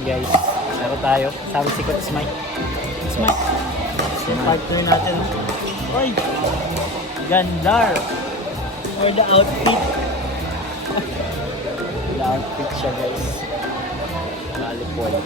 Guys, laro tayo. Sabi si Coach Mike. Coach Mike. Yung partner natin. Oy! Gandar! Or the outfit. The outfit siya guys. Lollipop.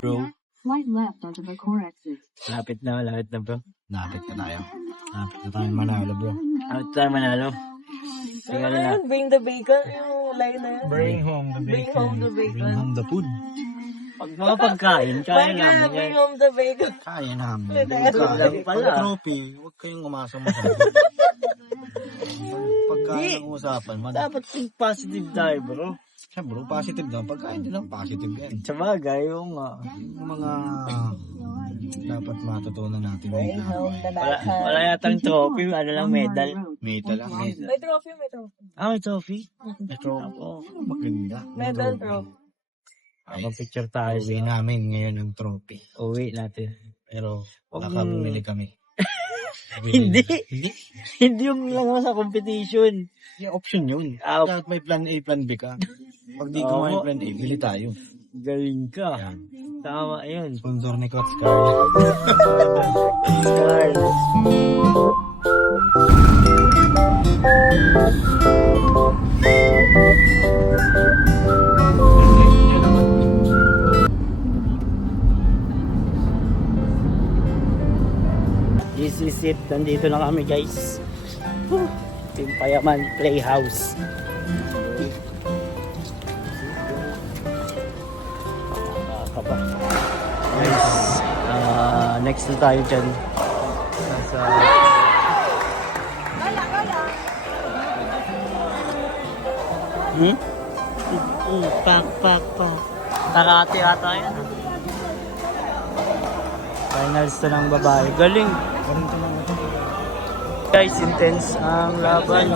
Bro, Slight left onto the core exit. lapit na bro. Lapit na tayo. Lapit na tayo manalo, bro. Lapit tayo manalo. Tingnan na. Bring the bacon, yung line na yan. Bring home the Bring home the Bring bacon. home the food. Pag mga pagkain, kaya Bring, namin bring yan. home the bacon. Kaya namin. Pwede. Pag Pala. trophy, huwag kayong umasa mo. Pagkain ang usapan, man. Dapat positive tayo bro. Siya bro, positive lang. Pagkain din lang, positive yan. Sa bagay, yung Yung mga dapat matutunan natin. Bring home the wala bacon. yatang trophy, ano lang medal. Meta lang. Meta. May trophy, may trophy. May trophy? Ito, Ako. maganda. Medal trophy. Ako picture tayo. Uwi namin ngayon ng trophy. Uwi natin. Pero Wag baka mo- bumili kami. Hindi. Hindi? Hindi yung lang sa competition. Yung option yun. Ah, Dapat may plan A, plan B ka. Pag di Oo. ko may plan A, bili tayo. Galing ka. Yan. Tama yun. Sponsor ni Coach Carl. Carl. This is it. Nandito na kami guys. Team Payaman Playhouse. Nakakaba. Guys, next na tayo dyan. Nasa... Pak. Karate ata yan. Finals to ng babae. Galing. Guys, intense ang laban.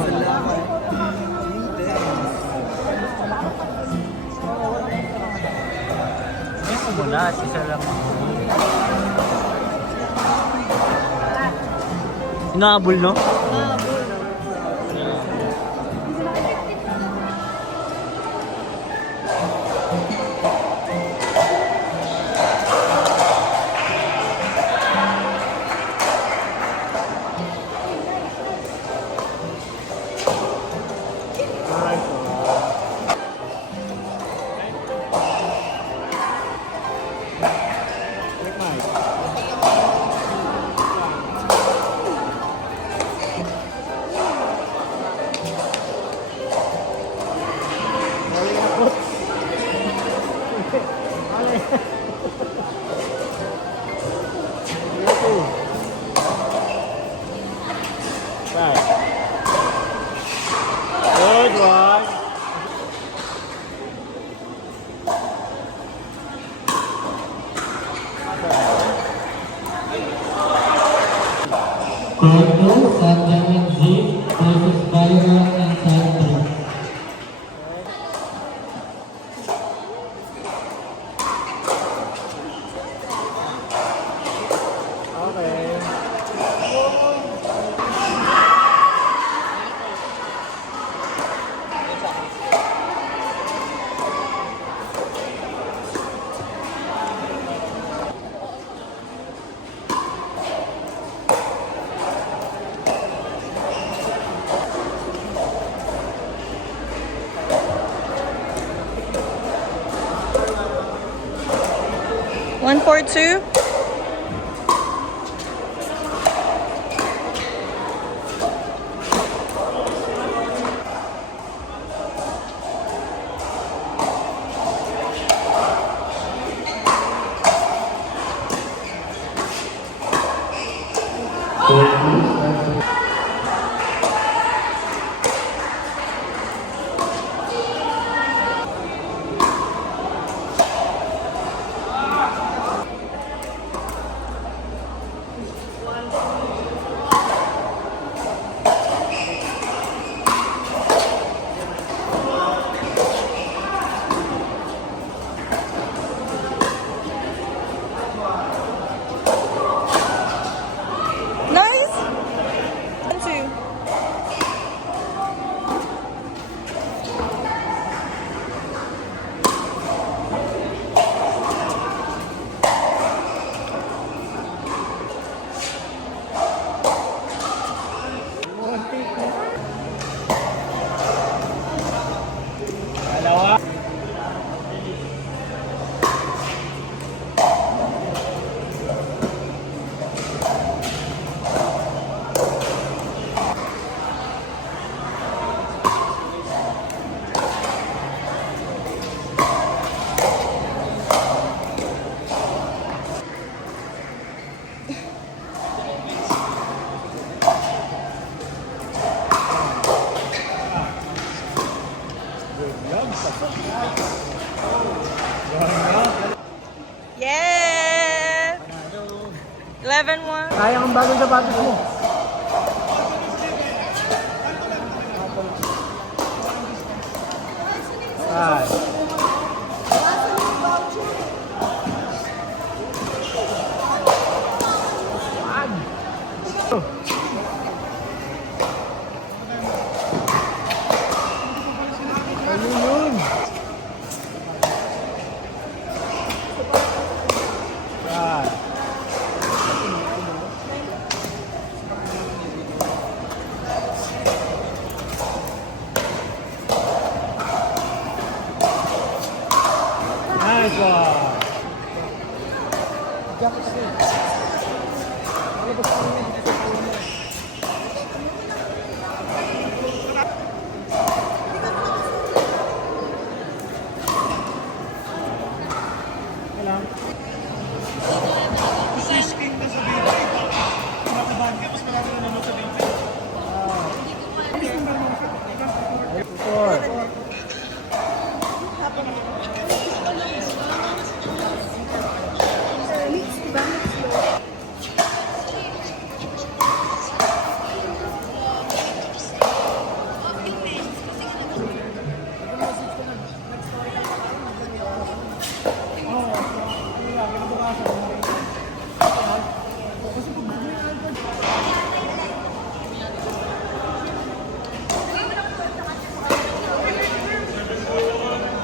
Ito muna, isa lang. Inaabol, no? Good one. Corto, Sanjamin Z versus Byron and Sandro. One, 4-2. Nice. 1-2. Yeah! 11-1. Sayang ang bagong sapatos mo. Ay. Ayun. Ay. Nice one.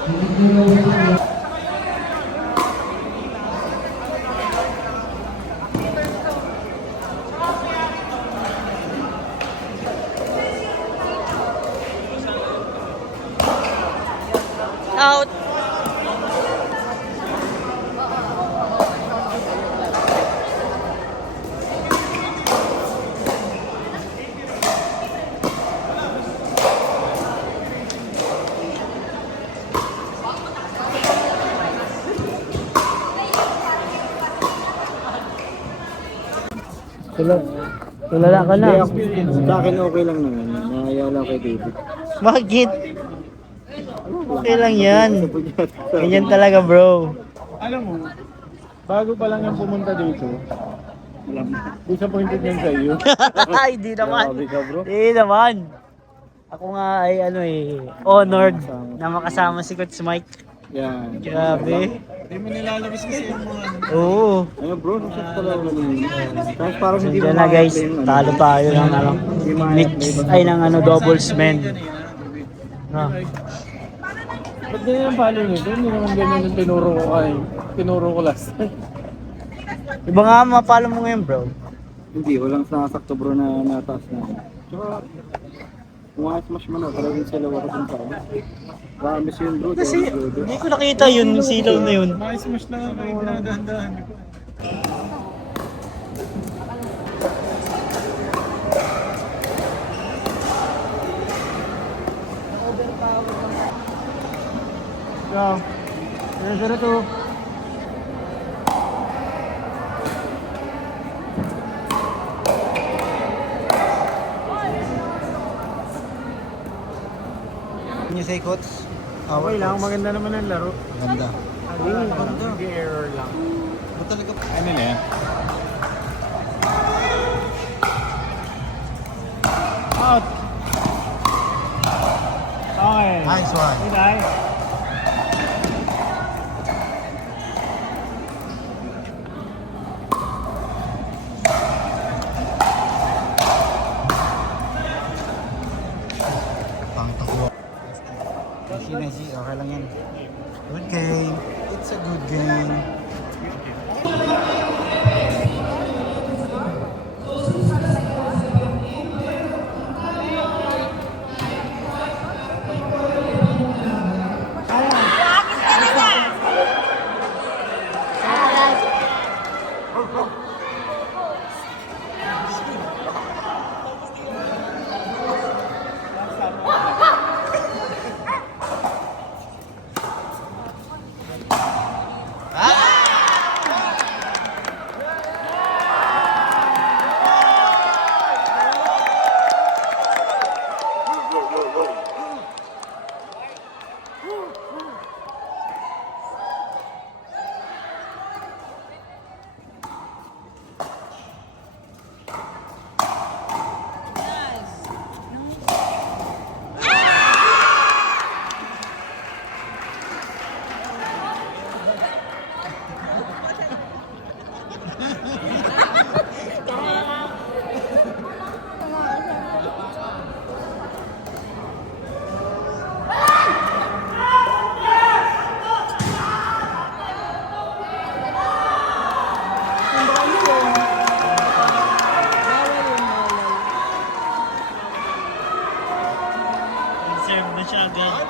Out. Tulala ka na. Sa akin okay lang naman. Nahaya lang kay David. Bakit? Okay lang yan. Ganyan talaga bro. Alam mo, bago pa lang yung pumunta dito, disappointed yan sa iyo. Ay, di naman. Grabe ka bro. Di naman. Ako nga ay honored na makasama si Coach Mike. Yan. Grabe. Hindi mo nilalabas kasi yung mga Oo. Ano bro, nasas pala ako naman. Tapos parang hindi Diyan na guys, talo tayo ng mix ay ng doubles men. Ah. Ba't ganyan yung follow nito? Hindi naman ganyan yung tinuro ko kay. Tinuro ko last time. Iba nga mapalo mo ngayon bro. Hindi, walang sasakto bro na nataas na. Tsaka, smash mo na, talagang sila wala kung saan. Promise yun bro. Kasi hindi ko nakita yun, silaw na yun. Smash lang ako, dahan-dahan. So, 0-0-2. Can you say coach? Okay lang, maganda naman ang laro. Ganda. Hindi error lang. Ba't talaga? Ano na yan? Out. Okay. Nice one. Good. Pang takbo. Easy, okay lang yan. Good game. It's a good game. Serve na siya agad.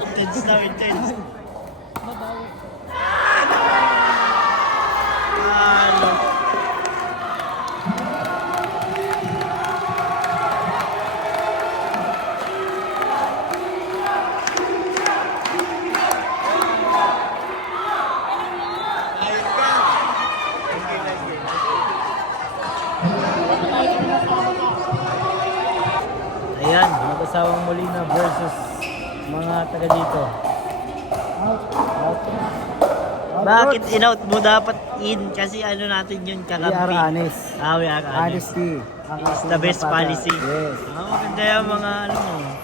Intense na, intense. Ayan, mag-asawang Molina versus mga taga dito. Bakit in-out mo? Dapat in kasi ano natin yun, kakampi. We are honest. We are honest. Honesty. It's the best policy. Yes. Maganda yung mga ano mo.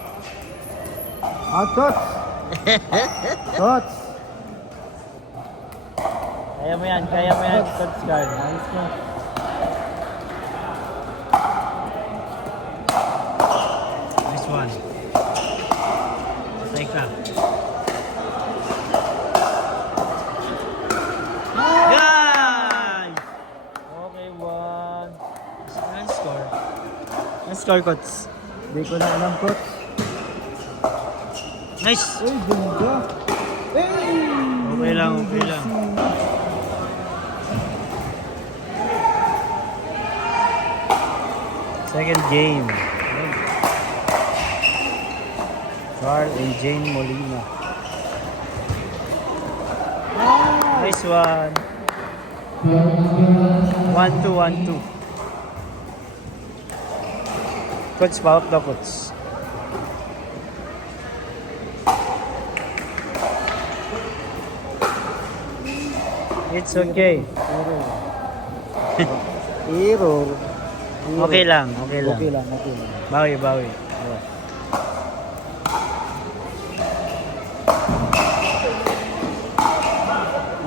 Out coach. Coach. Kaya mo yan, Coach Carl. Ayos ka. Nice one. Patay ka. Guys! Okay, one. Ang score. Ang score, Coach. Hindi ko na alam, coach. Nice! Uy, ganda. Hey! Okay lang, okay lang. Second game. Carl and Jane Molina. Nice one. 1-2, 1-2. Coach, power up the coach. It's okay. Error. Okay lang, okay lang. Okay lang, okay lang. Bawi, bawi.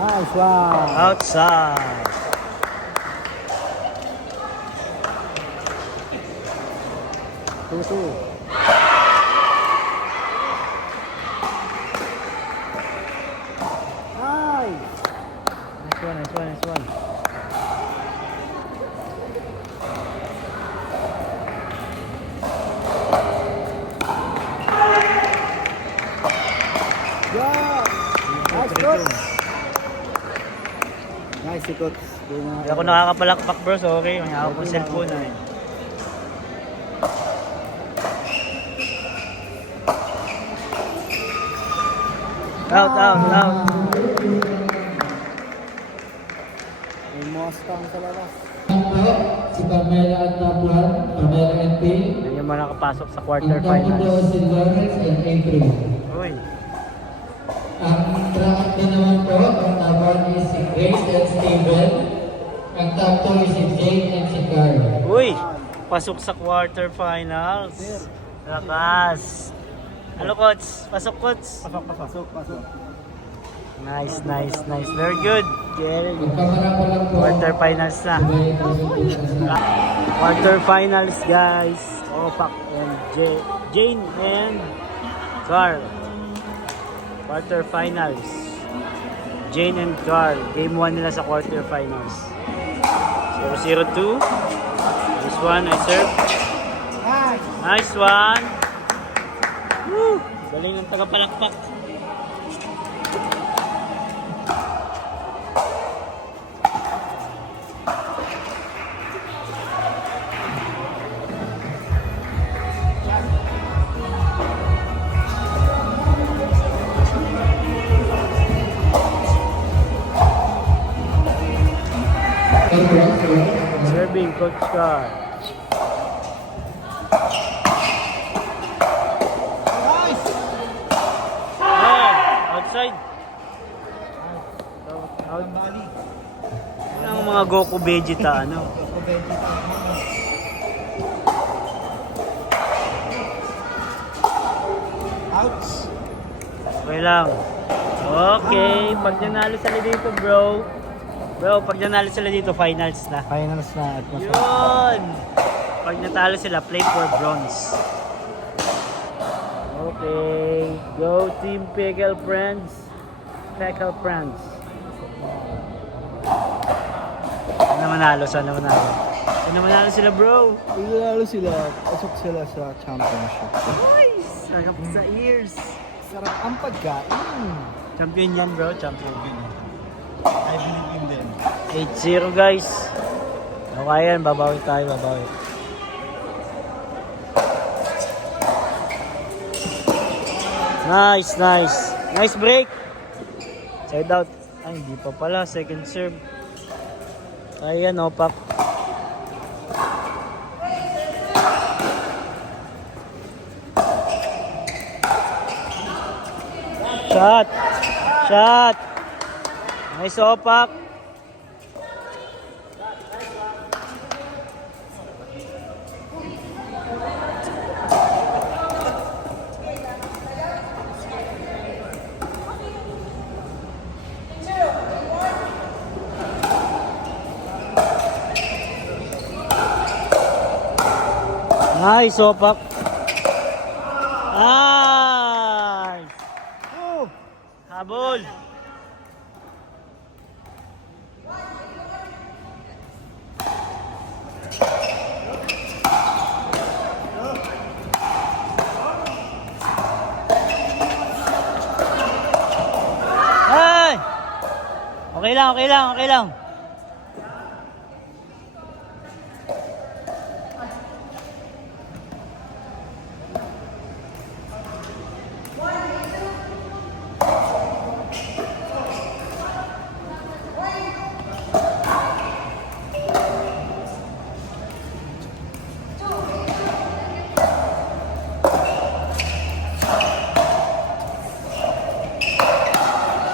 Nice one. Outside. Two. Nice. Nice one, nice one, nice one. Yeah. Nice, coach. Nice, coach. Hindi ako nakakapalakpak bro, so okay. May hawak ko cellphone na eh. Out. May Mustang sa labas. Si Pamela at Tapuan, Pamela and Pay. Yan yung mga nakapasok sa Ang quarterfinals. tatlo si Lawrence and April. Uy, Ang track na naman po, ang top 1 is si Grace and Steven. Ang top 2 is si Jane and si Carl. uy! Pasok sa quarterfinals. Lakas. Ano coach? Pasok coach. Pasok. Nice. Very good. Magkamara pa lang po. Quarterfinals na. Sabay tayo. Quarterfinals guys. Opak and Jane and Carl. Quarterfinals. Jane and Carl. Game 1 nila sa quarterfinals. 0-0-2. This one I serve. Nice one. Woo! Galing ng tagapalakpak. Serving Coach Carl. Outside. Out. Ang mga Goku Vegeta ano. Ouch. Okay lang. Okay, pag nanalo sila dito, bro. Bro, pag nanalo sila dito, finals na. Finals na at mas Yun! Pag natalo sila, play for bronze. Okay. Go Team Pickle Friends. Pickle Friends. Sana manalo. Sana manalo sila, bro. Lalo sila, pasok sila sa championship. Nice! Sarap sa ears. Sarap ang pagkain. Champion yan, bro. Champion. I believe in them. 8-0, guys. Okay yan. Babawi tayo. Nice. Nice break. Side out. Ay, hindi pa pala. Second serve. Ayan, opak. Shot. Nice opak. Nice, sopak. Nice. Habol. Ay! Okay lang, okay lang, okay lang.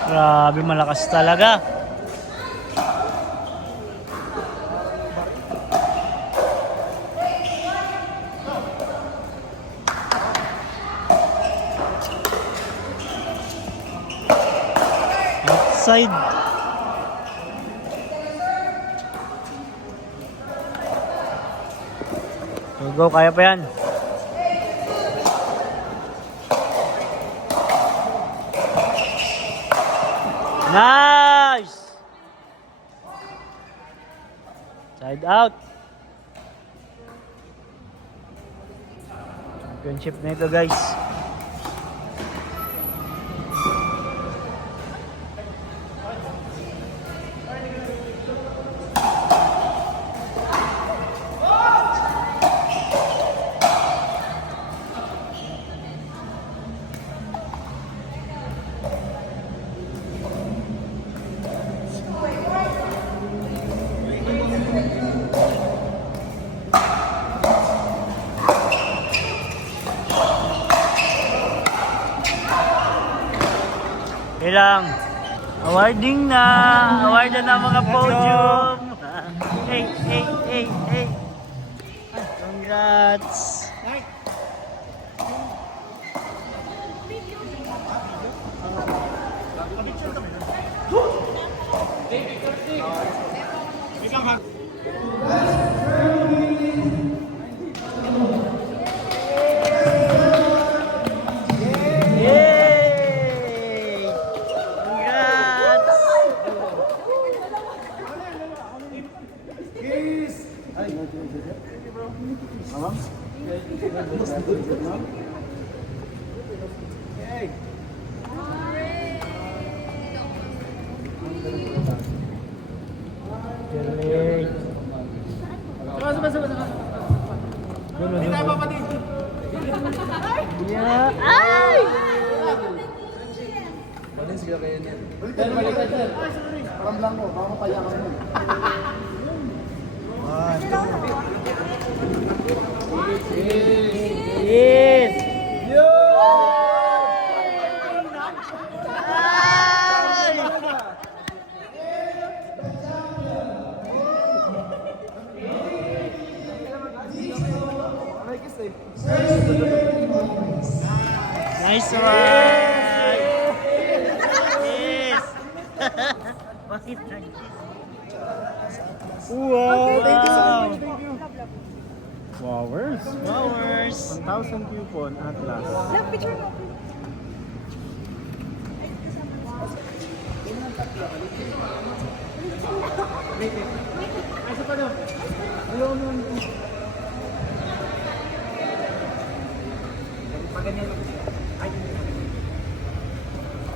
Grabe, malakas talaga. Outside. Go, kaya pa yan. Nice! Side out. Championship na ito, guys. Ilang awarding na, award na mga podium. Hey, hey, hey, hey. Congrats. Yay! Congrats! Galing. Yeah. Ay! Parang lang mo, baka mapayakan mo. Yes! Nice one! Yes! Bakit wow! Thank you so much. Thank you. Flowers. Flowers! 1,000 coupon Atlas.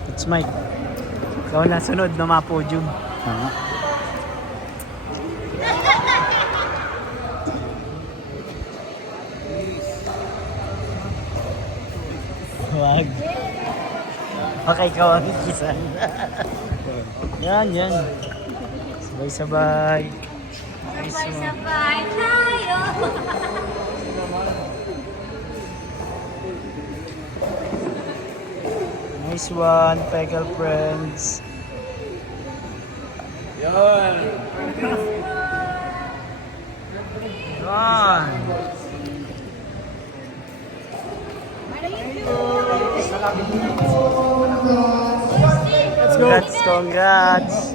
It's Mike. Ikaw na sunod na mga podium. Wag. Okay, ikaw ang kisan. Yan, yan. Sabay-sabay. Nice one. Sabay tayo! Nice one, Pegal friends. Yan. Let's go. Congrats.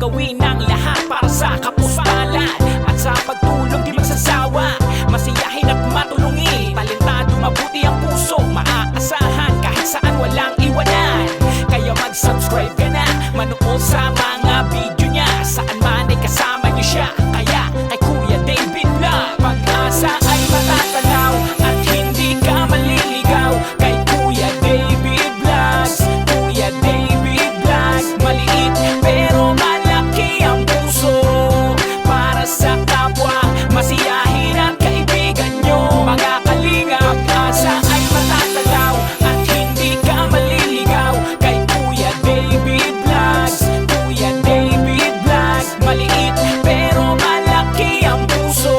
gagawin ang lahat para sa kapustalan. At sa pagtulong di magsasawa, masiyahin at matulungin. Talentado, mabuti ang puso, maaasahan kahit saan walang iwanan. Kaya mag-subscribe ka na, manood sa mga video niya. Saan man ay kasama niyo siya, kaya kay Kuya David Vlog. Pag-asa ay matatanaw at hindi ka maliligaw. Kay Kuya David Vlogs, Kuya David Vlogs. Maliit pero malaki ang puso, para sa kapwa, masiyahin at kaibigan nyo. Mga kalinga, pag-asa ay matatanaw at hindi ka maliligaw. Kay Kuya David Vlogs, Kuya David Vlogs. Maliit pero malaki ang puso,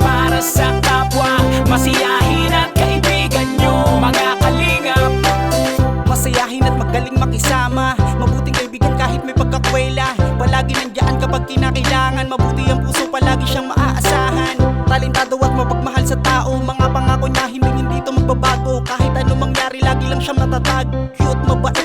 para sa kapwa, masiyahin at kaibigan nyo. Mga kalingap, Masayahin at magaling makisama, mabuting kaibigan kahit may pagkakwela. Palagi nandiyan kapag kinakailangan, mabuti ang puso, palagi siyang maaasahan. Talentado at mapagmahal sa tao, mga pangako niya hindi to magbabago. Kahit anong mangyari lagi lang siyang matatag. Cute, mabait